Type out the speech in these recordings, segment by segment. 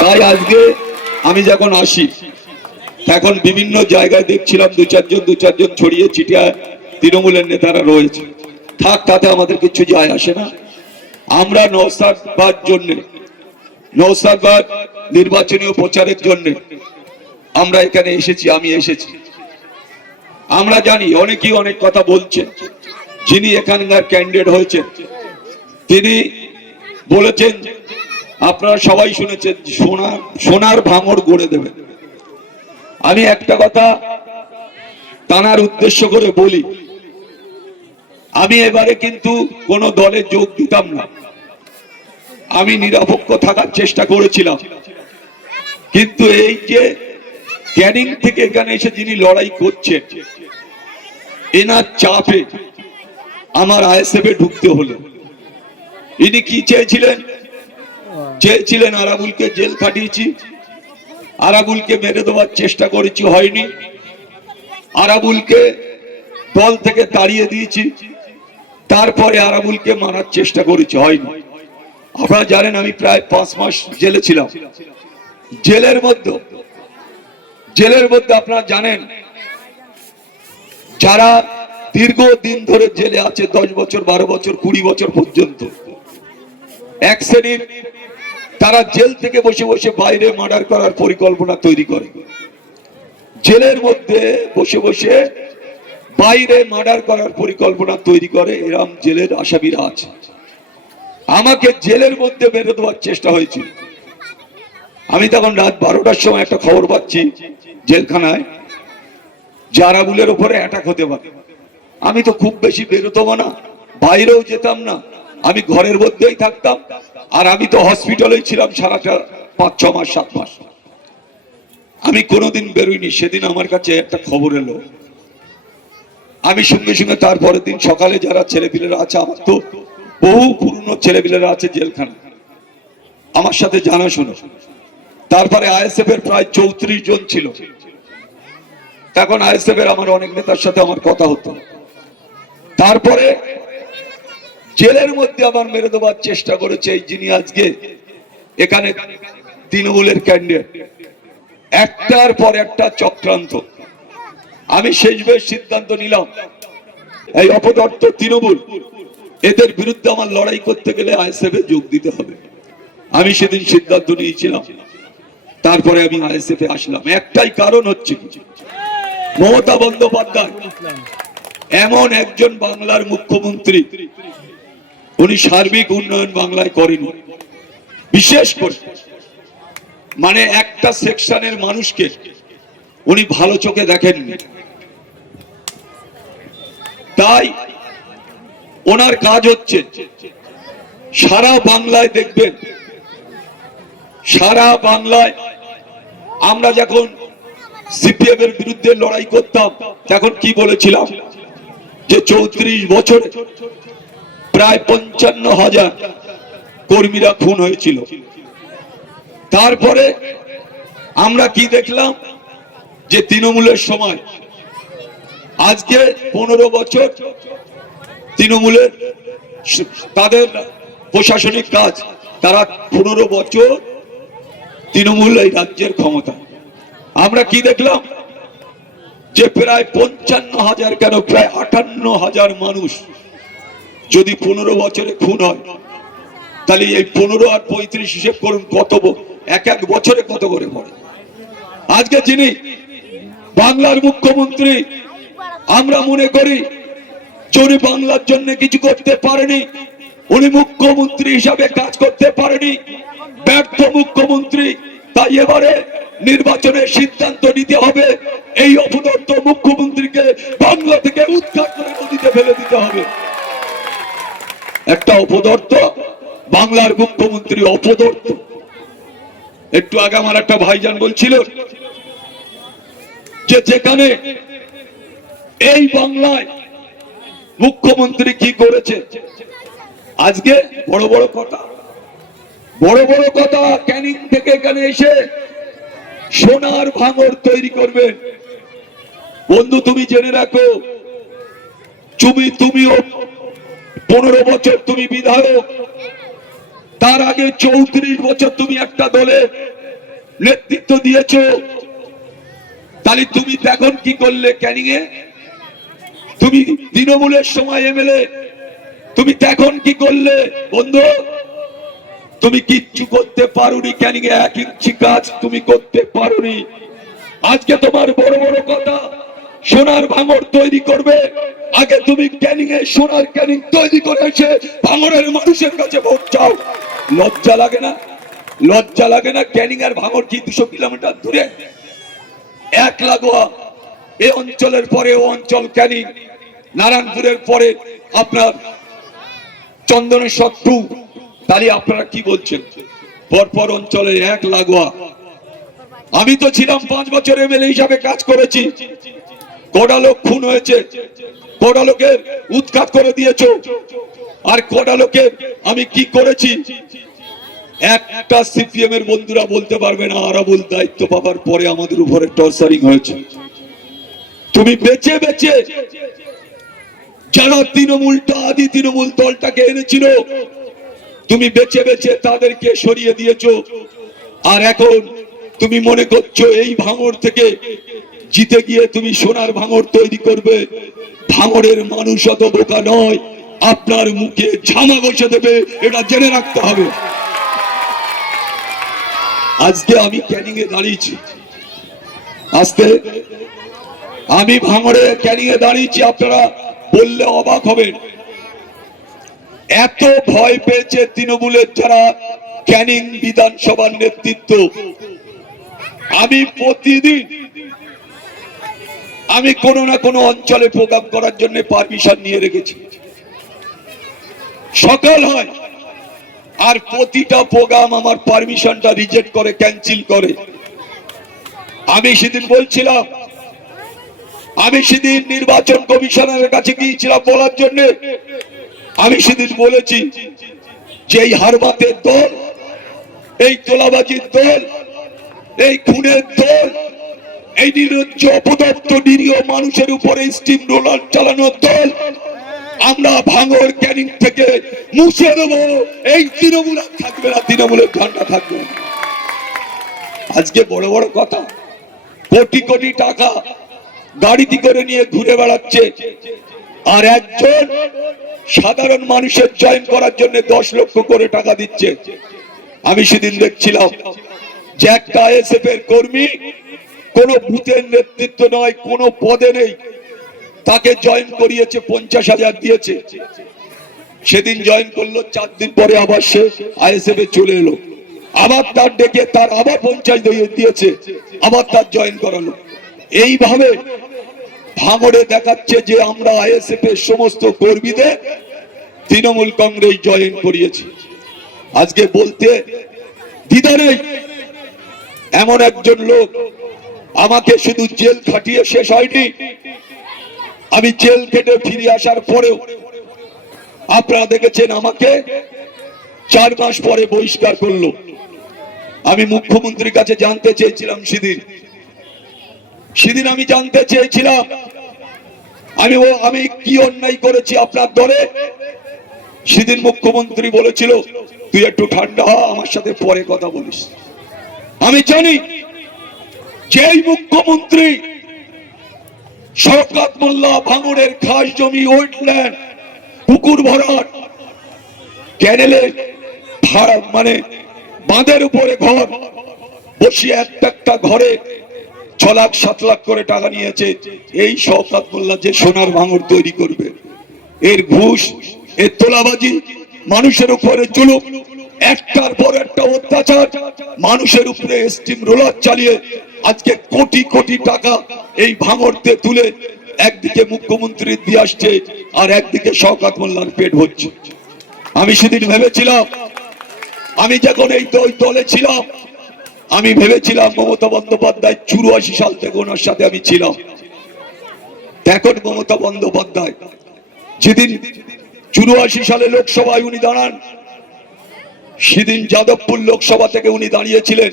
তাই আজকে আমি যখন আসি এখন বিভিন্ন জায়গায় দেখছিলাম দু চারজন ছড়িয়ে ছিটিয়ে তৃণমূলের নেতারা রয়েছে। থাক, তাতে আমাদের কিছু যায় আসে না। আমরা নওশাদবাদ নির্বাচনীয় প্রচারের জন্য আমরা এখানে এসেছি, আমি এসেছি। আমরা জানি অনেকেই অনেক কথা বলছেন। যিনি এখানকার ক্যান্ডিডেট হয়েছেন তিনি বলেছেন, আপনারা সবাই শুনেছেন, সোনার ভাঙড় গড়ে দেবেন। আমি একটা কথা তানার উদ্দেশ্য করে বলি, আমি এবারে কিন্তু কোন দলে যোগ দিতাম না। আমি নিরপেক্ষ থাকার চেষ্টা করেছিলাম, কিন্তু এই যে ক্যানিং থেকে এখানে এসে যিনি লড়াই করছেন, এনার চাপে আমার আইএসএফ এ ঢুকতে হলো। ইনি কি চেয়েছিলেন আরাবুলকে জেল খাটিয়েছি, আরাবুলকে মেরে দেওয়ার চেষ্টা করেছি, হয়নি। আরাবুলকে দল থেকে তাড়িয়ে দিয়েছি, তারপরে আরাবুলকে মারার চেষ্টা করেছি, হয়নি। আপনারা জানেন আমি প্রায় 5 মাস জেলে ছিলাম। জেলের মধ্যে আপনারা জানেন যারা দীর্ঘদিন ধরে জেলে আছে, 10 বছর 12 বছর 20 বছর পর্যন্ত, এক শ্রেণীর তারা জেল থেকে বসে বসে বাইরে মার্ডার করার পরিকল্পনা তৈরি করে। জেলের মধ্যে বসে বসে বাইরে মার্ডার করার পরিকল্পনা তৈরি করে, এরম জেলের আসামিরা আছে। আমাকে জেলের মধ্যে মেরে দেওয়ার চেষ্টা হয়েছিল। আমি তখন রাত 12টার সময় একটা খবর পাচ্ছি জেলখানায় যে আরাবুলের উপরে অ্যাটাক হতে পারে। আমি তো খুব বেশি বেরোতাম না, বাইরেও যেতাম না, আমি ঘরের মধ্যেই থাকতাম। আর আমি তো হসপিটালেই ছিলাম সারাটা 5-6 মাস 7 মাস, আমি কোনোদিন বেরোইনি। সেদিন আমার কাছে একটা খবর এলো, আমি সঙ্গে সঙ্গে তারপরের দিন সকালে যারা ছেলেপিলেরা আছে, আমার তো বহু পুরনো ছেলেপিলেরা আছে জেলখানা, আমার সাথে জানাশোনা। তারপরে আইএসএফ এর প্রায় 34 জন ছিল। তখন আইএসএফ এর আমার অনেক নেতার সাথে আমার কথা হতো। তারপরে জেলের মধ্যে আবার মেরে দেওয়ার চেষ্টা করেছে এই যিনি আজকে এখানে তৃণমূলের ক্যান্ডিডেট। একটার পর একটা চক্রান্ত। আমি শেষবেশ সিদ্ধান্ত নিলাম, এই অপদার্থ তৃণমূল, এদের বিরুদ্ধে আমার লড়াই করতে গেলে আইএসএফ এ যোগ দিতে হবে। আমি সেদিন সিদ্ধান্ত নিয়েছিলাম, তারপরে আমি আইএসএফ এ আসলাম। একটাই কারণ হচ্ছে, মমতা বন্দ্যোপাধ্যায় এমন একজন বাংলার মুখ্যমন্ত্রী, উনি সার্বিক উন্নয়ন বাংলায় করেনি। বিশেষ করে মানে একটা সেকশনের মানুষকে উনি ভালো চোখে দেখেননি। তাই ওনার কাজ হচ্ছে সারা বাংলায়, দেখবেন সারা বাংলায় আমরা যখন সিপিএম এর বিরুদ্ধে লড়াই করতাম তখন কি বলেছিলাম, যে 34 বছরে প্রায় 55,000 কর্মীরা খুন হয়েছিল। তারপরে আমরা কি দেখলাম, যে তৃণমূলের সময় আজকে 15 বছর তৃণমূলের তাদের প্রশাসনিক কাজ, তারা 15 বছর তৃণমূল এই রাজ্যের ক্ষমতা। আমরা কি দেখলাম, যে প্রায় 55,000 কেন প্রায় 58,000 মানুষ যদি 15 বছরে খুন হয়, তাহলে এই 15 আর 35 হিসেব করুন কত, এক বছরে কত করে পড়ে। আজকে যিনি বাংলার মুখ্যমন্ত্রী, আমরা মনে করি যিনি বাংলার জন্য কিছু করতে পারেনি, উনি মুখ্যমন্ত্রী হিসাবে কাজ করতে পারেনি, ব্যর্থ মুখ্যমন্ত্রী। তাই এবারে নির্বাচনের সিদ্ধান্ত নিতে হবে, এই অপদার্থ মুখ্যমন্ত্রীকে বাংলা থেকে উদ্ধার করে নদীতে ফেলে দিতে হবে। একটা অপদার্থ বাংলার মুখ্যমন্ত্রী, অপদার্থ। একটু আগে আমার একটা ভাইজান বলছিল যে যেখানে এই বাংলায় মুখ্যমন্ত্রী কি করেছে, আজকে বড় বড় কথা ক্যানিং থেকে এখানে এসে সোনার ভাঙড় তৈরি করবেন। বন্ধু, তুমি জেনে রাখো, তুমিও 15 বছর তুমি বিধায়ক, তার আগে 34 বছর তুমি একটা দলে নেতৃত্ব দিয়েছো, তাহলে তুমি এখন কি করলে? ক্যানিং এ তুমি তৃণমূলের সময় এমএলএ, তুমি এখন কি করলে বন্ধু? তুমি কিচ্ছু করতে পারোনি। ক্যানিং এ 1 ইঞ্চি কাজ তুমি করতে পারোনি। আজকে তোমার বড় বড় কথা, সোনার ভাঙড় তৈরি করবে। আগে তুমি ক্যানিং এ সোনার ক্যানিং তৈরি করে এসে ভাঙড়ের মানুষের কাছে ভোট চাও। লজ্জা লাগে না? লজ্জা লাগে না? ক্যানিং আর ভাঙড় কি 200 কিলোমিটার দূরে? এক লাগোয়া। এই অঞ্চলের পরে ও অঞ্চল ক্যানিং, নারায়ণপুরের পরে আপনার চন্দনেশ্বর 2। তাহলে আপনারা কি বলছেন? পরপর অঞ্চলে এক লাগোয়া। আমি তো ছিলাম 5 বছর এমএলএ হিসাবে কাজ করেছি। কোটা লোক খুন হয়েছে, কোটা লোকের উৎখাত করে দিয়েছো। আর কোটা লোকের আমি কি করেছি? একটা সিপিএম এর বন্ধুরা বলতে পারবে না আরাবুল দায়িত্ব পাবার পরে আমাদের উপরে টর্চারিং হয়েছে। তুমি বেঁচে বেঁচে যারা তৃণমূলটা আদি তৃণমূল দলটাকে এনেছিল, তুমি বেঁচে বেঁচে তাদেরকে সরিয়ে দিয়েছো। আর এখন তুমি মনে করছো এই ভাঙড় থেকে জিতে গিয়ে তুমি সোনার ভাঙড় তৈরি করবে। ভাঙড়ের মানুষ অত বোকা নয়, আপনার মুখে ঝামা বসে দেবে, এটা জেনে রাখতে হবে। আজকে আমি ক্যানিং এ দাঁড়িয়েছি, আজকে আমি ভাঙড়ে ক্যানিং এ দাঁড়িয়েছি। আপনারা বললে অবাক হবেন, এত ভয় পেয়েছে তৃণমূলের যারা ক্যানিং বিধানসভার নেতৃত্ব। আমি প্রতিদিন আমি কোনো না কোনো অঞ্চলে প্রোগ্রাম করার জন্য পারমিশন নিয়ে রেখেছি। সকাল হয় আর প্রতিটা প্রোগ্রাম আমার পারমিশনটা রিজেক্ট করে, ক্যান্সেল করে। আমি সেদিন বলছিলাম, আমি সেদিন নির্বাচন কমিশনারের কাছে গিয়েছিলাম বলার জন্য। আমি সেদিন বলেছি যে এই হারবাতের দল, এই তোলাবাজির দল, এই খুনের দল, এই নির্লজ্জ অপদত্ত নিরীহ মানুষের উপরে স্টিম রোলার চালানোর দল আমরা ভাঙড় ক্যানিং থেকে মুছে দেবো। এই তৃণমূল আর থাকবে না, তৃণমূলের ঝান্ডা থাকবে না। আজকে বড় বড় কথা, কোটি কোটি টাকা গাড়িতে করে নিয়ে ঘুরে বেড়াচ্ছে, আর একজন সাধারণ মানুষের জয়েন করার জন্য 10 লক্ষ করে টাকা দিচ্ছে। আমি সেদিন দেখছিলাম যে একটা আইএসএফ এর কর্মী, কোন বুথের নেতৃত্ব নয়, কোন পদে নেই, তাকে জয়েন করিয়েছে, 50,000 দিয়েছে। সেদিন জয়েন করলো, 4 দিন পরে আবার সে আইএসএফ এ চলে এলো। আবার তার ডেকে তার আবার 50 দিয়েছে, আবার তার জয়েন করালো। এইভাবে ভাঙড়ে দেখাচ্ছে যে আমরা আইএসএফ এর সমস্ত কর্মীদের তৃণমূল কংগ্রেস জয়েন করিয়েছি। আজকে বলতে দ্বিধা নেই, এমন একজন লোক আমাকে শুধু জেল খাটিয়ে শেষ হয়নি। আমি জেল কেটে ফিরে আসার পরেও আপনারা দেখেছেন আমাকে 4 মাস পরে বহিষ্কার করলো। আমি মুখ্যমন্ত্রীর কাছে জানতে চেয়েছিলাম, সেদিন আমি জানতে চেয়েছিলাম আমি কি অন্যায় করেছি আপনার দলে। সেদিন মুখ্যমন্ত্রী বলেছিল তুই একটু ঠান্ডা হ, আমার সাথে পরে কথা বলিস। আমি জানি যেই মুখ্যমন্ত্রী শওকত মোল্লা ভাঙড়ের খাস জমি, ওয়েটল্যান্ড, পুকুর ভরাট, ক্যানেলে মানে বাঁধের উপরে ঘর বসিয়ে একটা ঘরে 6 লাখ 7 লাখ করে টাকা নিয়েছে, এই শওকত মোল্লা যে সোনার ভাঙড় তৈরি করবে, এর ঘুষ, এর তোলাবাজি, মানুষের উপরে জুলুম, একটার পর একটা অত্যাচার, মানুষের উপরে স্টিম রোলার চালিয়ে আজকে কোটি কোটি টাকা এই ভাঙড়তে তুলে একদিকে মুখ্যমন্ত্রী দিয়ে আসছে, আর একদিকে শওকত মোল্লার পেট ভরছে। আমি সেদিন ভেবেছিলাম, আমি যখন এই দলে ছিলাম, আমি ভেবেছিলাম মমতা বন্দ্যোপাধ্যায় 84 সাল থেকে ওনার সাথে আমি ছিলাম। এখন মমতা বন্দ্যোপাধ্যায় যেদিন 84 সালে লোকসভায় উনি দাঁড়ান, সেদিন যাদবপুর লোকসভা থেকে উনি দাঁড়িয়েছিলেন,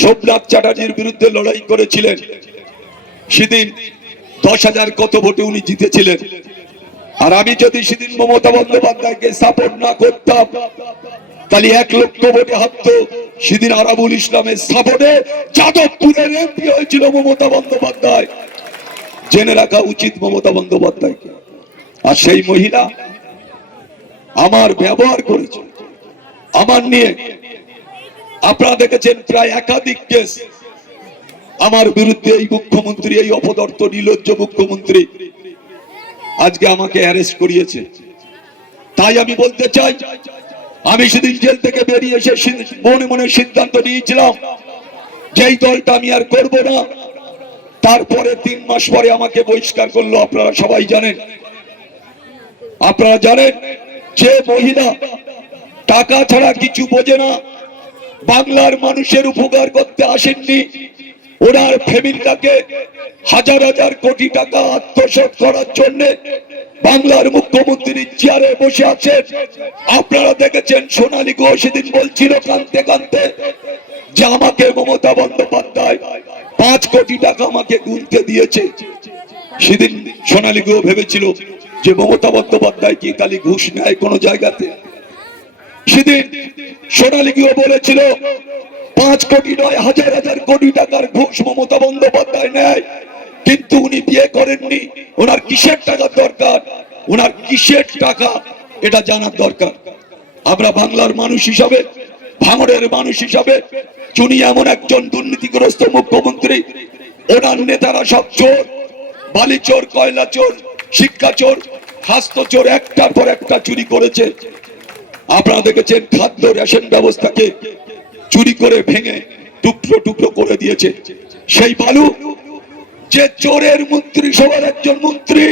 সোমনাথ চ্যাটার্জির বিরুদ্ধে লড়াই করেছিলেন। সেদিন 10,000 কত ভোটে উনি জিতেছিলেন। আর আমি যদি সেদিন মমতা বন্দ্যোপাধ্যায়কে সাপোর্ট না করতাম, তাহলে 1 লক্ষ ভোটে হারতো সেদিন আরাবুল ইসলামের সাপোর্টে যাদবপুরের এমপি হয়েছিল মমতা বন্দ্যোপাধ্যায়। জেনে রাখা উচিত মমতা বন্দ্যোপাধ্যায়কে। আর সেই মহিলা আমার ব্যবহার করেছে আমার নিয়ে, আপনারা দেখেছেন প্রায় একাধিক কেস আমার বিরুদ্ধে। এই মুখ্যমন্ত্রী, এই অপদার্থ নির্লজ্জ মুখ্যমন্ত্রী আজকে আমাকে অ্যারেস্ট করিয়েছে। তাই আমি বলতে চাই, আমি সেদিন জেল থেকে বেরিয়ে এসে মনে মনে সিদ্ধান্ত নিয়েছিলাম যে এই দলটা আমি আর করব না। তারপরে 3 মাস পরে আমাকে বহিষ্কার করলো। আপনারা সবাই জানেন, আপনারা জানেন যে মহিলা টাকা ছাড়া কিছু বোঝে না, বাংলার মানুষের উপকার করতে আসেননি, ওনার ফ্যামিলিটাকে হাজার হাজার কোটি টাকা আত্মসাৎ করার জন্য বাংলার মুখ্যমন্ত্রী চেয়ারে বসে আছেন। আপনারা দেখেছেন সোনালী গুহ সেদিন বলছিল কাঁদতে কাঁদতে যে আমাকে মমতা বন্দ্যোপাধ্যায় 5 কোটি টাকা আমাকে গুনতে দিয়েছে। সেদিন সোনালী গুহ ভেবেছিল যে মমতা বন্দ্যোপাধ্যায় কি তালি ঘুষ নেয় কোন জায়গাতে। সেদিন সোনালী গুহ বলেছিল 5 কোটি নয়, হাজার হাজার কোটি টাকার ঘুষ মমতা বন্দ্যোপাধ্যায় নেয়, কিন্তু উনি বিয়ে করেননি। ওনার কিসের টাকা দরকার, ওনার কিসের টাকা, এটা জানার দরকার। আমরা বাংলার মানুষ হিসাবে, ভাঙড়ের মানুষ হিসাবে, উনি এমন একজন দুর্নীতিগ্রস্ত মুখ্যমন্ত্রী, ওনার নেতারা সব চোর, বালি চোর, কয়লা চোর, শিক্ষা চোর, স্বাস্থ্য চোর, একটার পর একটা চুরি করেছে। আপনারা দেখেছেন খাদ্য রেশন ব্যবস্থাকে চুরি করে ভেঙে টুকরো টুকরো করে দিয়েছে। সেই বালু যে চোরের মন্ত্রী, সবার একজন মন্ত্রী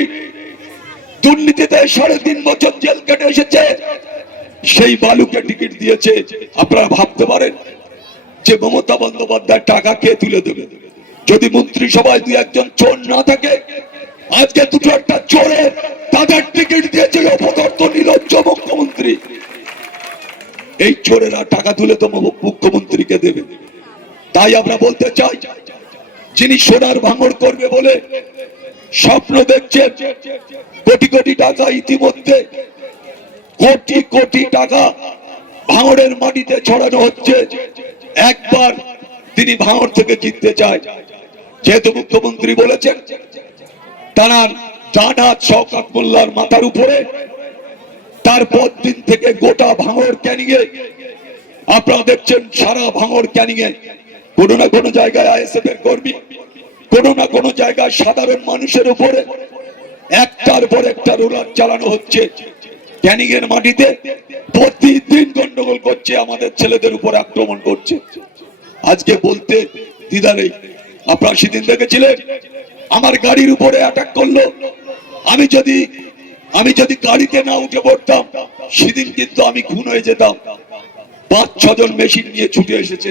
দুর্নীতিতে 3.5 বছর জেল কেটে এসেছে, সেই বালুকে টিকিট দিয়েছে। আপনারা ভাবতে পারেন যে মমতা বন্দ্যোপাধ্যায় টাকা কে তুলে দেবে? যদি মন্ত্রিসভায় 2-1 জন চোর না থাকে, আজকে 2-1টা চোরের তাদের টিকিট দিয়েছে অপদার্থ নির্লজ্জ মুখ্যমন্ত্রী। এই চোরেরা টাকা তুলে তো মুখ্যমন্ত্রীকে দেবে। তাই আমরা বলতে চাই, যিনি সোনার ভাঙড় করবে বলে স্বপ্ন দেখছেন, কোটি কোটি টাকা ইতিমধ্যে কোটি কোটি টাকা ভাঙড়ের মাটিতে ছড়ানো হচ্ছে। একবার তিনি ভাঙড় থেকে জিততে চায়, যেহেতু মুখ্যমন্ত্রী বলেছেন তার ডান হাত শওকত মোল্লার মাথার উপরে, তারপর দিন থেকে গোটা ভাঙড় ক্যানিংয়ে আপনারা দেখছেন, সারা ভাঙড় ক্যানিংয়ে কোনো না কোনো জায়গায় আইএসএফ এর কর্মী, কোনো না কোনো জায়গায় সাধারণ মানুষের উপরে একটার পর একটা রোলার চালানো হচ্ছে। ক্যানিং এর মাটিতে প্রতিদিন গন্ডগোল করছে, আমাদের ছেলেদের উপর আক্রমণ করছে। আজকে বলতে দ্বিধা নেই। আপনারা সেদিন দেখেছিলেন আমার গাড়ির উপরে অ্যাটাক করলো। আমি যদি গাড়িতে না উঠে পড়তাম, সেদিন কিন্তু আমি খুন হয়ে যেতাম। 5-6 জন মেশিন নিয়ে ছুটে এসেছে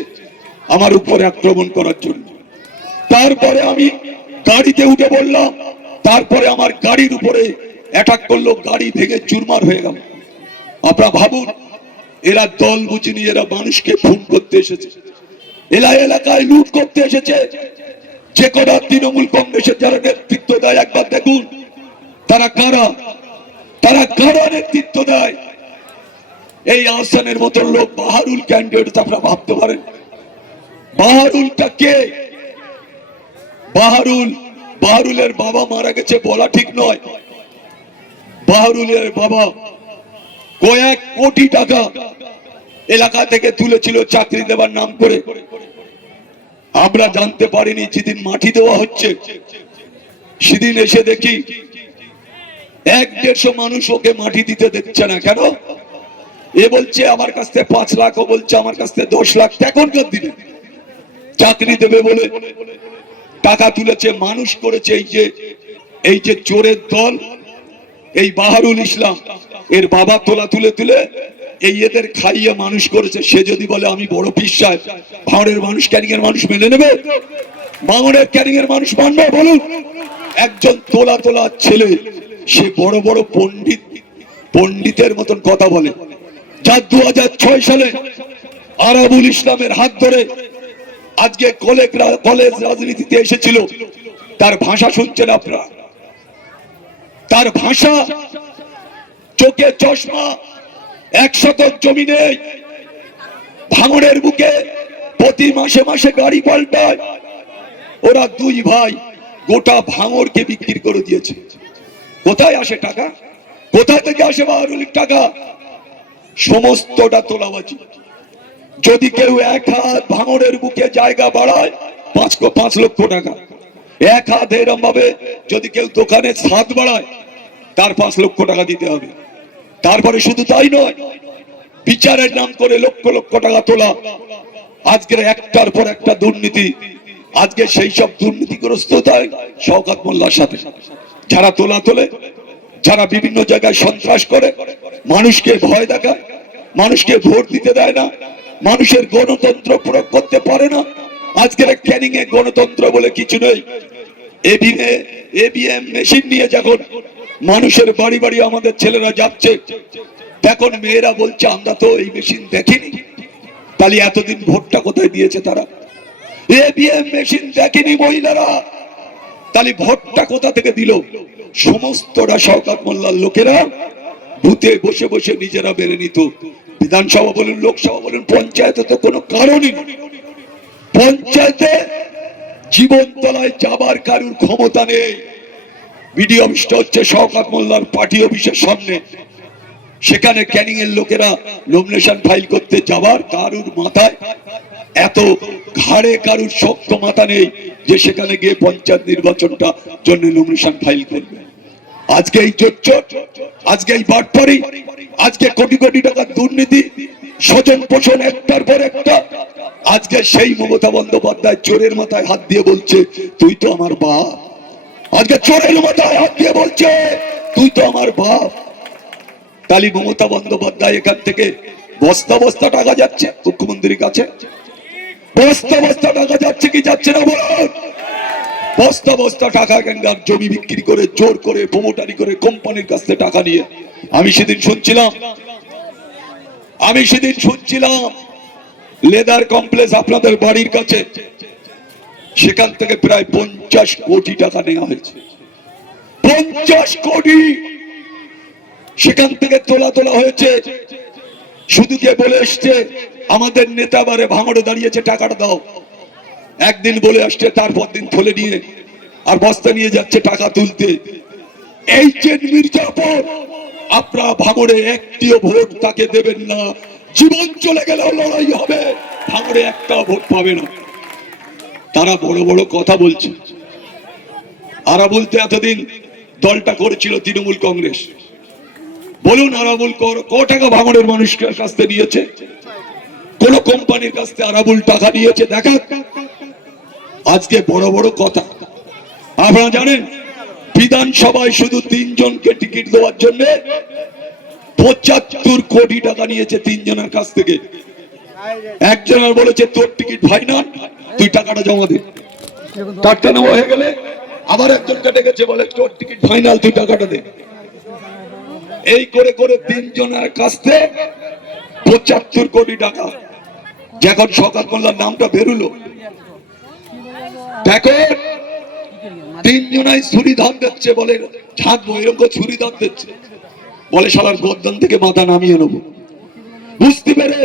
আমার উপরে আক্রমণ করার জন্য। তারপরে আমি গাড়িতে উঠে পড়লাম, তারপরে আমার গাড়ির উপরে অ্যাটাক করলো, গাড়ি ভেঙে চুরমার হয়ে গেল। আপনারা ভাবুন, এরা দল বুঝিনি, এরা মানুষকে খুন করতে এসেছে, এলাকায় লুট করতে এসেছে। যে কটা তৃণমূল কংগ্রেসের যারা নেতৃত্ব দেয়, একবার দেখুন তারা কারা, তারা কারা নেতৃত্ব দেয়। এই আহসানের মতো লোক বাহারুল ক্যান্ডিডেট, আপনারা ভাবতে পারেন বাহারুলটা কে? বাহারুলের বাবা মারা গেছে বলা ঠিক নয়। বাহারুলের বাবা কয়েক কোটি টাকা এলাকা থেকে তুলেছিল চাকরি দেওয়ার নাম করে। আমরা জানতে পারিনি, যেদিন মাটি দেওয়া হচ্ছে সেদিন এসে দেখি 100-150 মানুষ ওকে মাটি দিতে দিচ্ছে না। কেন? এ বলছে আমার কাছ থেকে 5 লাখ, ও বলছে আমার কাছ থেকে 10 লাখ। এখনকার দিনে চাকরি দেবে বলে টাকা তুলেছে, মানুষ করেছে। এই যে চোরের দল, এই বাহারুল ইসলাম, এর বাবা তোলা তুলে তুলে এই এদের খাইয়ে মানুষ করেছে। সে যদি বলে আমি বড় পীর সাহেব, ভাঙড়ের মানুষ, ক্যানিং এর মানুষ মেনে নেবে? ভাঙড়ের ক্যানিং এর মানুষ মানবে? বলুন। একজন তোলা তোলা ছেলে, সে বড় বড় পণ্ডিতের মতন কথা বলে, যা 2006 সালে আরাবুল ইসলামের হাত ধরে আজকে কলেজ রাজনীতিতে এসেছিল। তার ভাষা শুনছেন আপনারা? তার ভাষা, চোখে চশমা, 1 শতক জমি নেই, ভাঙড়ের বুকে প্রতি মাসে মাসে গাড়ি পাল্টায়। ওরা দুই ভাই গোটা ভাঙড়কে বিক্রি করে দিয়েছে। কোথায় আসে টাকা? কোথা থেকে আসে বাহারুলির টাকা? সমস্তটা তোলাবাজি। যদি কেউ এক হাত ভাঙড়ের বুকে জায়গা বাড়ায় 5 লক্ষ টাকা, এক হাত এরম ভাবে যদি কেউ দোকানে ছাদ বাড়ায় তার 5 লক্ষ টাকা দিতে হবে। তারপরে শুধু তাই নয়, বিচারের নাম করে লক্ষ লক্ষ টাকা তোলা। আজকের একটার পর একটা দুর্নীতি। আজকে সেই সব দুর্নীতিগ্রস্ততায় শওকত মোল্লার সাথে যারা তোলে, যারা বিভিন্ন জায়গায় সন্ত্রাস করে, মানুষকে ভয় দেখায়, মানুষকে ভোট দিতে দেয় না, মানুষের গণতন্ত্র প্রয়োগ করতে পারে না। আজকের ক্যানিং এ গণতন্ত্র বলে কিছু নেই। এবিএম মেশিন নিয়ে যখন মানুষের বাড়ি বাড়ি আমাদের ছেলেরা যাচ্ছে, তখন মেয়েরা বলছে আমরা তো এই মেশিন দেখিনি। তাহলে এতদিন ভোটটা কোথায় দিয়েছে তারা? এবিএম মেশিন দেখেনি মহিলারা, তাহলে ভোটটা কোথা থেকে দিল? সমস্তটা শওকত মোল্লার লোকেরা বুথে বসে বসে নিজেরা বেড়ে নিত। বিধানসভা বলুন, লোকসভা বলুন, পঞ্চায়েতে তো কোনো কারণই নেই। পঞ্চায়েতে জীবনতলায় যাবার কারুর ক্ষমতা নেই। বিডিও অফিসটা হচ্ছে শওকত মোল্লার পার্টি অফিসের সামনে। সেখানে ক্যানিং এর লোকেরা নমিনেশন ফাইল করতে যাবার কারুর মাথায় এত ঘাড়ে কারুর শক্ত মাথা নেই যে সেখানে গিয়ে পঞ্চায়েত নির্বাচনটা জন্য নমিনেশন ফাইল করবে। আজকে এই চোর, আজকে এই বাটপারি, আজকে কোটি কোটি টাকার দুর্নীতি, স্বজন পোষণ একটার পর একটা। আজকে সেই মমতা বন্দ্যোপাধ্যায় চোরের মাথায় হাত দিয়ে বলছে তুই তো আমার বাপ। আজকে চোরের মাথায় হাত দিয়ে বলছে তুই তো আমার বাপ। তালি মমতা বন্দ্যোপাধ্যায় এখান থেকে বস্তা বস্তা টাকা যাচ্ছে মুখ্যমন্ত্রীর কাছে। বস্তা বস্তা টাকা যাচ্ছে কি যাচ্ছে না বলুন? বস্তা বস্তা টাকা গঙ্গার জমি বিক্রি করে, জোর করে, প্রমোটারি করে, কোম্পানির কাছ থেকে টাকা নিয়ে। আমি সেদিন শুনছিলাম লেদার কমপ্লেক্স আপনাদের বাড়ির কাছে, সেখান থেকে প্রায় 50 কোটি টাকা নেওয়া হয়েছে। 50 কোটি সেখান থেকে তোলা হয়েছে। শুধু কে বলে এসছে আমাদের নেতা বারে ভাঙড়ে দাঁড়িয়েছে টাকাটা দাও। একদিন বলে আসছে, তারপর দিন থলে নিয়ে আর বস্তা নিয়ে যাচ্ছে টাকা তুলতে। এই যে মির্জাপুর, আপনারা ভাঙড়ে একটিও ভোট তাকে দেবেন না। জীবন চলে গেলেও লড়াই হবে, ভাঙড়ে একটা ভোট পাবে না। তারা বড় বড় কথা বলছে। আরা বলতে এতদিন দলটা করেছিল তৃণমূল কংগ্রেস। বলুন আরাবুল ক টাকা ভাঙড়ের মানুষের কাছ থেকে নিয়েছে? কোন কোম্পানির কাছ থেকে আরাবুল টাকা নিয়েছে দেখা? আজকে বড় বড় কথা। আপনারা জানেন বিধানসভায় শুধু 3 জনকে টিকিট দেওয়ার জন্য 75 কোটি টাকা নিয়েছে 3 জনের কাছ থেকে। একজনের বলেছে তোর টিকিট ফাইনাল, তুই টাকাটা জমা দে। টাকা নেওয়া হয়ে গেলে আবার একজনকে ডেকেছে, বলে তোর টিকিট ফাইনাল, তুই টাকাটা দে। এই করে করে 3 জনের কাছ থেকে 75 কোটি টাকা। যখন শওকত মোল্লার নামটা বেরুলো, দেখো 3 জনাই ছুরি ধান দিচ্ছে, বলে ছাঁদবো, এরকম ছুরি ধান দিচ্ছে, বলে শালার গর্দন থেকে মাথা নামিয়ে নেবো। বুঝতে পেরে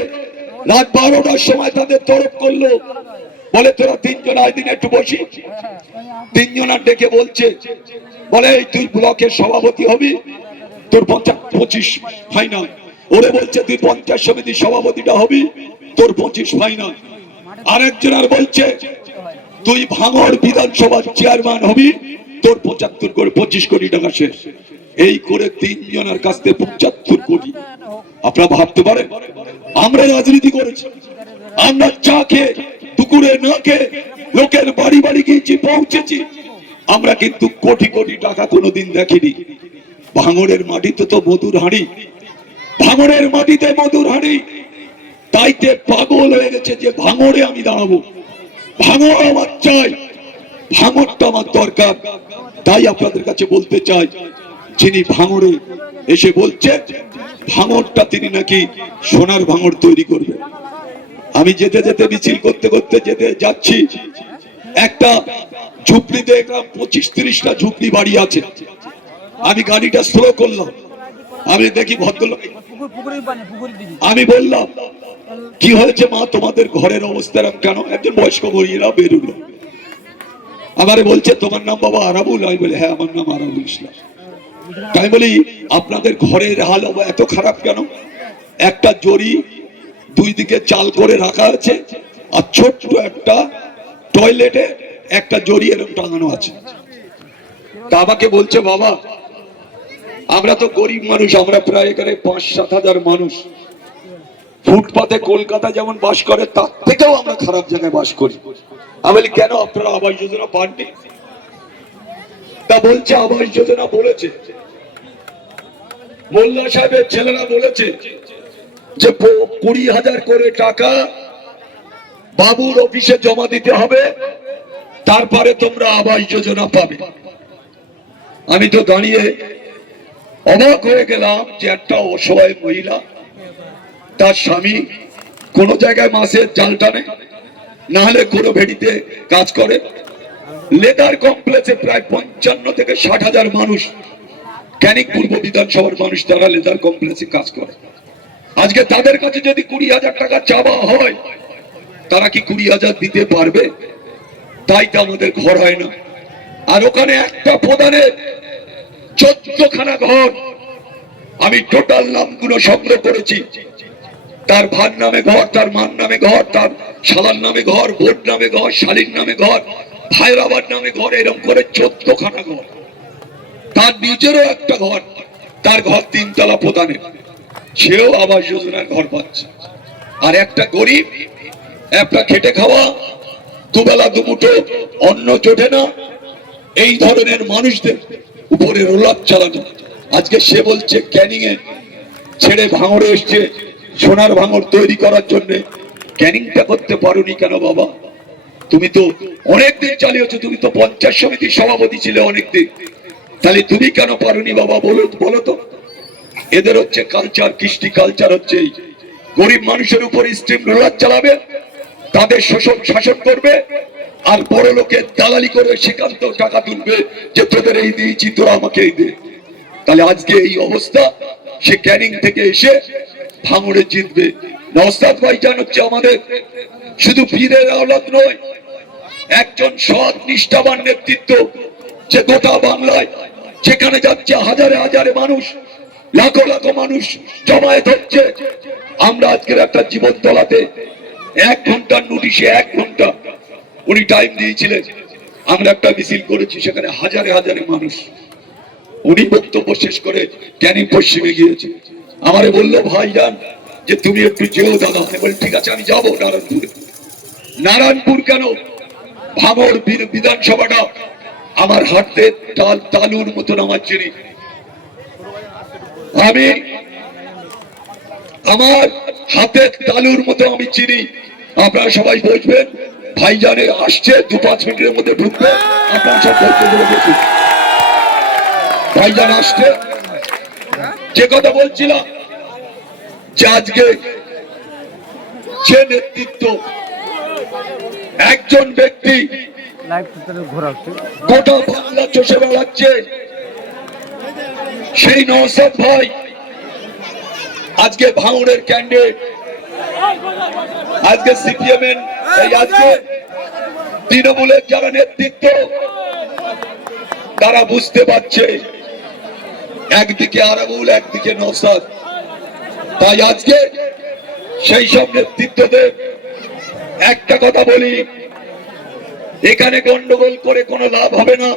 রাত 12টার সময় তাদের তরফ করলো, বলে তোরা 3 জন আয় দিন একটু বসি। 3 জনা ডেকে বলছে, বলে তুই ব্লকের সভাপতি হবি, তোর 25 ফাইনাল। ওরে বলছে তুই পঞ্চায়েত সমিতির সভাপতিটা হবি, তোর 25 ফাইনাল। আরেকজন আর বলছে তুই ভাঙড় বিধানসভার চেয়ারম্যান হবি, তোর 25 কোটি টাকা শেষ। এই করে 3 জনের কাছ থেকে 75 কোটি। আপনারা ভাবতে পারেন আমরা রাজনীতি করেছি, আমরা চা খেয়ে দুপুরে না খেয়ে লোকের বাড়ি বাড়ি গিয়েছি, পৌঁছেছি। আমরা কিন্তু কোটি কোটি টাকা কোনোদিন দেখিনি। ভাঙড়ের মাটিতে তো মধুর হাঁড়ি, ভাঙড়ের মাটিতে মধুর হাঁড়ি। তাইতে পাগল হয়ে গেছে যে ভাঙড়ে আমি দাঁড়াবো, ভাঙড় আমার চাই, ভাঙড়টা আমার দরকার। তাই আপনাদের কাছে বলতে চাই, যিনি ভাঙড়ে এসে বলছে ভাঙড়টা তিনি নাকি সোনার ভাঙড় তৈরি করবে। আমি যেতে যেতে মিছিল করতে করতে যেতে যাচ্ছি, একটা ঝুপড়িতে 25-30টা ঝুপড়ি বাড়ি আছে। আমি গাড়িটা স্লো করলাম, আমি দেখি ভদ্রলোক, আমি বললাম কি হয়েছে মা, তোমাদের ঘরের অবস্থা এরকম কেন? একজন বয়স্ক মহিলা বেরোলো, আমারে বলছে তোমার নাম বাবা আরাবুল? আমি বলি হ্যাঁ আমার নাম আরাবুল ইসলাম। তাই বলি আপনাদের ঘরের হাল এত খারাপ কেন? একটা জরি দুই দিকে চাল করে রাখা আছে, আর ছোট্ট একটা টয়লেটে একটা জরি এরকম টাঙানো আছে। তা আমাকে বলছে বাবা আমরা তো গরিব মানুষ, আমরা প্রায় এখানে 5-7 হাজার মানুষ, ফুটপাতে কলকাতা যেমন বাস করে তার থেকেও আমরা খারাপ জায়গায় বাস করি। আমি বলি কেন আপনারা আবাস যোজনা পাননি? তা বলছে আবাস যোজনা বলেছে, মোল্লা সাহেবের ছেলেরা বলেছে যে 20,000 করে টাকা বাবুর অফিসে জমা দিতে হবে, তারপরে তোমরা আবাস যোজনা পাবে। আমি তো দাঁড়িয়ে অবাক হয়ে গেলাম যে একটা অসহায় মহিলা, তার স্বামী কোন জায়গায় মাসের জাল টানে, না হলে কোনো ভেড়িতে কাজ করে। লেদার কমপ্লেক্সে প্রায় 55 থেকে 60 হাজার মানুষ, ক্যানিং পূর্ব বিধানসভার মানুষ, তারা লেদার কমপ্লেক্সে কাজ করে। আজকে তাদের কাছে যদি 20,000 টাকা চাওয়া হয়, তারা কি 20,000 দিতে পারবে? তাই তো আমাদের ঘর হয় না। আর ওখানে একটা প্রধানের 14খানা ঘর, আমি টোটাল নামগুলো সংগ্রহ করেছি। তার ভার নামে ঘর, তার মার নামে ঘর, তার শালার নামে ঘর, বোন নামে ঘর, শালীর নামে ঘর, ভাইয়ের আবার নামে ঘর, এরকম করে 14খানা ঘর। তার নিজেরও একটা ঘর, তার ঘর 3 তলা প্রধানের, সেও আবাস যোজনার ঘর পাচ্ছে। আর একটা গরিব, একটা খেটে খাওয়া, দুবেলা দুমুঠো অন্ন জোটে না, এই ধরনের মানুষদের উপরে রোলাপ চালানো। আজকে সে বলছে ক্যানিং এ ছেড়ে ভাঙড়ে এসছে সোনার ভাঙড় তৈরি করার জন্য। ক্যানিংটা করতে পারোনি কেন বাবা? তুমি তো অনেকদিন চালিয়েছো, তুমি তো পঞ্চায়েত সমিতির সভাপতি ছিলে অনেকদিন, তাহলে তুমি কেন পারোনি বাবা? বলো তো। এদের হচ্ছে কালচার, কৃষ্টি কালচার হচ্ছে গরিব মানুষের উপর স্টিম রোলার চালাবে, তাদের শোষণ শাসন করবে, আর বড় লোকের দালালি করে সেখান থেকে টাকা তুলবে যে তোদের এই দিয়েছি তোরা আমাকে এই দে। তাহলে আজকে এই অবস্থা, সে ক্যানিং থেকে এসে ভাঙড়ে জিতবে। নওশাদ ভাইজান হচ্ছে আমাদের শুধু পীরের আওলাদ নয়, একজন সৎ নিষ্ঠাবান নেতৃত্ব, যে গোটা বাংলায় যেখানে যাচ্ছে হাজারে হাজারে মানুষ, লাখো লাখো মানুষ জমায়েত হচ্ছে। আমরা আজকের একটা জীবন তলাতে 1 ঘন্টার নোটিশে 1 ঘন্টা উনি টাইম দিয়েছিলেন, আমরা একটা মিছিল করেছি, সেখানে হাজারে হাজারে মানুষ। উনি বক্তব্য শেষ করে ক্যানিং পশ্চিমে গিয়েছে, আমারে বললো ভাইজান যে তুমি একটু যেও দাদা। আমি বলি ঠিক আছে আমি যাবো নারায়ণপুরে। নারায়ণপুর কেন, ভাঙড় বিধানসভাটা আমার হাতে তালুর মতন আমার চিনি। আমি আমার হাতে তালুর মতো আমি চিনি। আপনারা সবাই বসবেন, ভাইজানে আসছে 2-5 মিনিটের মধ্যে ঢুকবে, আপনারা সব বক্তব্য বসুন। ভাইজান আসছে, যে কথা বলছিলাম যে আজকে যে নেতৃত্ব, একজন ব্যক্তি গোটা বাংলা চষে বেড়াচ্ছে, সেই নওশাদ ভাই আজকে ভাঙড়ের ক্যান্ডিডেট, আজকে সিপিএম এর, আজকে তৃণমূলের যারা নেতৃত্ব, তারা বুঝতে পারছে একদিকে আরাবুল, একদিকে নওশাদ। তাই আজকে সেই সব নেতৃত্বদের একটা কথা বলি, এখানে গন্ডগোল করে কোনো লাভ হবে না,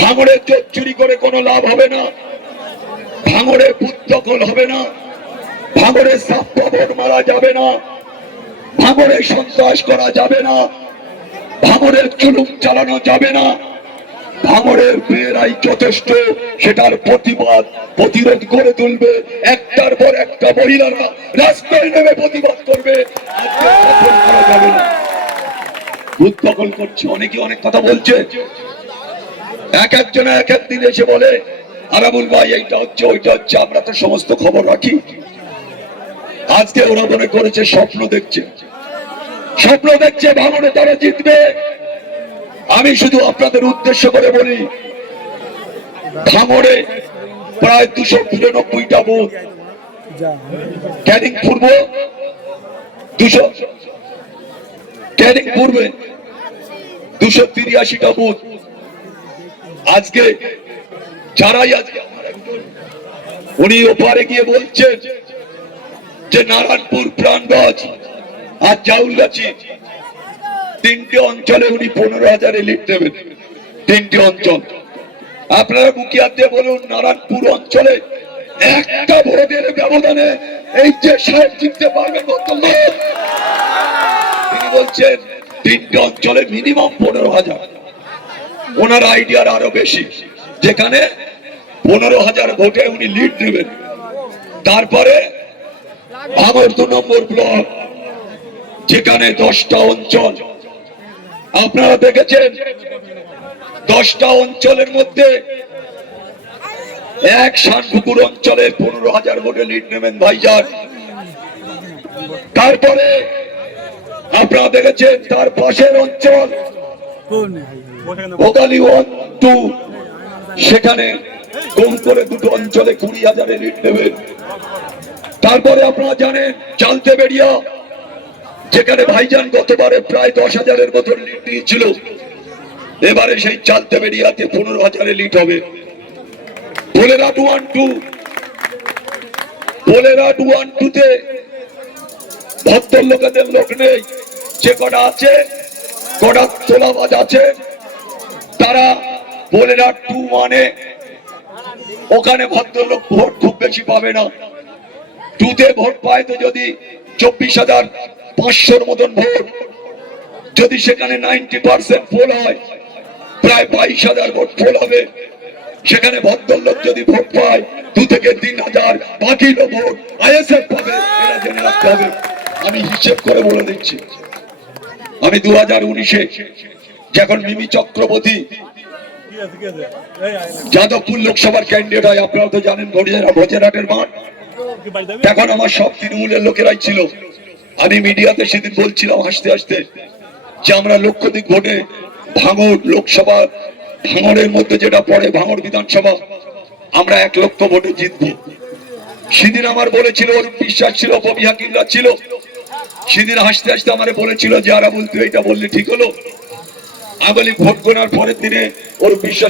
ভাঙড়ের চোর চুরি করে কোনো লাভ হবে না, ভাঙড়ে বুথ দখল হবে না, ভাঙড়ে সাপ্পাবর মারা যাবে না, ভাঙড়ে সন্ত্রাস করা যাবে না, ভাঙড়ের জুলুম চালানো যাবে না। ভাঙড়ের মেয়েরাই যথেষ্ট সেটার প্রতিবাদ প্রতিরোধ করে তুলবে। একটার পর একটা মহিলারা রাস্তায় নেমে প্রতিবাদ করবে। আজকে দখল করা যাবে না, বুথ দখল করছে, অনেকে অনেক কথা বলছে, এক একজনে এক একদিন এসে বলে আরাবুল ভাই এইটা হচ্ছে ওইটা হচ্ছে, আমরা তো সমস্ত খবর রাখি। আজকে ওরা মনে করেছে স্বপ্ন দেখছে, স্বপ্ন দেখছে ভাঙড়ে তারা জিতবে। আমি শুধু আপনাদের উদ্দেশ্য করে বলি, ভাঙড়ে প্রায় 292টা বুথ, ক্যানিং পূর্ব 200, ক্যানিং পূর্বে 283টা বুথ। আজকে যারাই আজকে উনি ওপারে গিয়ে বলছেন যে নারায়ণপুর, প্রাণগঞ্জ আর জাউলগাছি 3টে অঞ্চলে উনি 15,000 লিড দেবেন। 3টে অঞ্চল আপনারা মুখিয়াত দিয়ে বলুন, নারায়ণপুর অঞ্চলে একটা ভোটের ব্যবধানে এই যে সাহেব জিততে পারবেন। তিনি বলছেন 3টে অঞ্চলে মিনিমাম 15,000। ওনার আইডিয়ার আরো বেশি, যেখানে 15,000 ভোটে উনি লিড নেবেন। তারপরে ভাঙড় 2 নম্বর ব্লক, যেখানে 10টা অঞ্চল। আপনারা দেখেছেন 10টা অঞ্চলের মধ্যে এক শানপুকুর অঞ্চলে 15,000 ভোটে লিড নেবেন ভাইজান। তারপরে আপনারা দেখেছেন তার পাশের অঞ্চল ভোগালী 1, 2, সেখানে কম করে 2টো অঞ্চলে 20,000 লিড নেবেন। তারপরে আপনারা জানেন চালতে বেড়িয়া, যেখানে ভাইজান গতবারে প্রায় 10,000-এর মতো লিড নিয়েছিল, এবারে সেই চালতে বেড়িয়াতে 15,000 লিড হবে। পোলেরাট 1, 2, পোলেরাট 1, 2-তে ভদ্রলোকেদের লোক নেই। যে কটা আছে, কটা তোলাবাজ আছে, তারা পোলেরাট 2, 1-এ ওখানে ভদ্রলোক ভোট খুব বেশি পাবে না। 2-তে ভোট পায় তো যদি 24,500-র মতন ভোট, যদি সেখানে 90% পোল হয়, প্রায় 22,000 ভোট পোল হবে। সেখানে ভদ্রলোক যদি ভোট পায় 2 থেকে 3,000, বাকি ভোট আইএসএফ পাবে। এটা জেনে রাখতে হবে। আমি হিসেব করে বলে দিচ্ছি, আমি 2019-এ যখন মিমি চক্রবর্তী যাদবপুর লোকসভার ক্যান্ডিডেট হয়, আপনারা তো জানেন ভোজেরহাটের মাঠ, তখন আমার সব তৃণমূলের লোকেরাই ছিল। আমি মিডিয়াতে সেদিন বলছিলাম হাসতে হাসতে যে আমরা লক্ষাধিক ভোটে ভাঙড় লোকসভা, ভাঙড়ের মধ্যে যেটা পড়ে ভাঙড় বিধানসভা, আমরা 1 লক্ষ ভোটে জিতবো। সেদিন আমার বলেছিল, ওর বিশ্বাস ছিল, ববি হাকিমরা ছিল। সেদিন হাসতে হাসতে আমার বলেছিল যে আরা বলতে এটা বললে ঠিক হলো। আমি বলি ভোট গোনার পরের দিনে ওর বিশ্বাস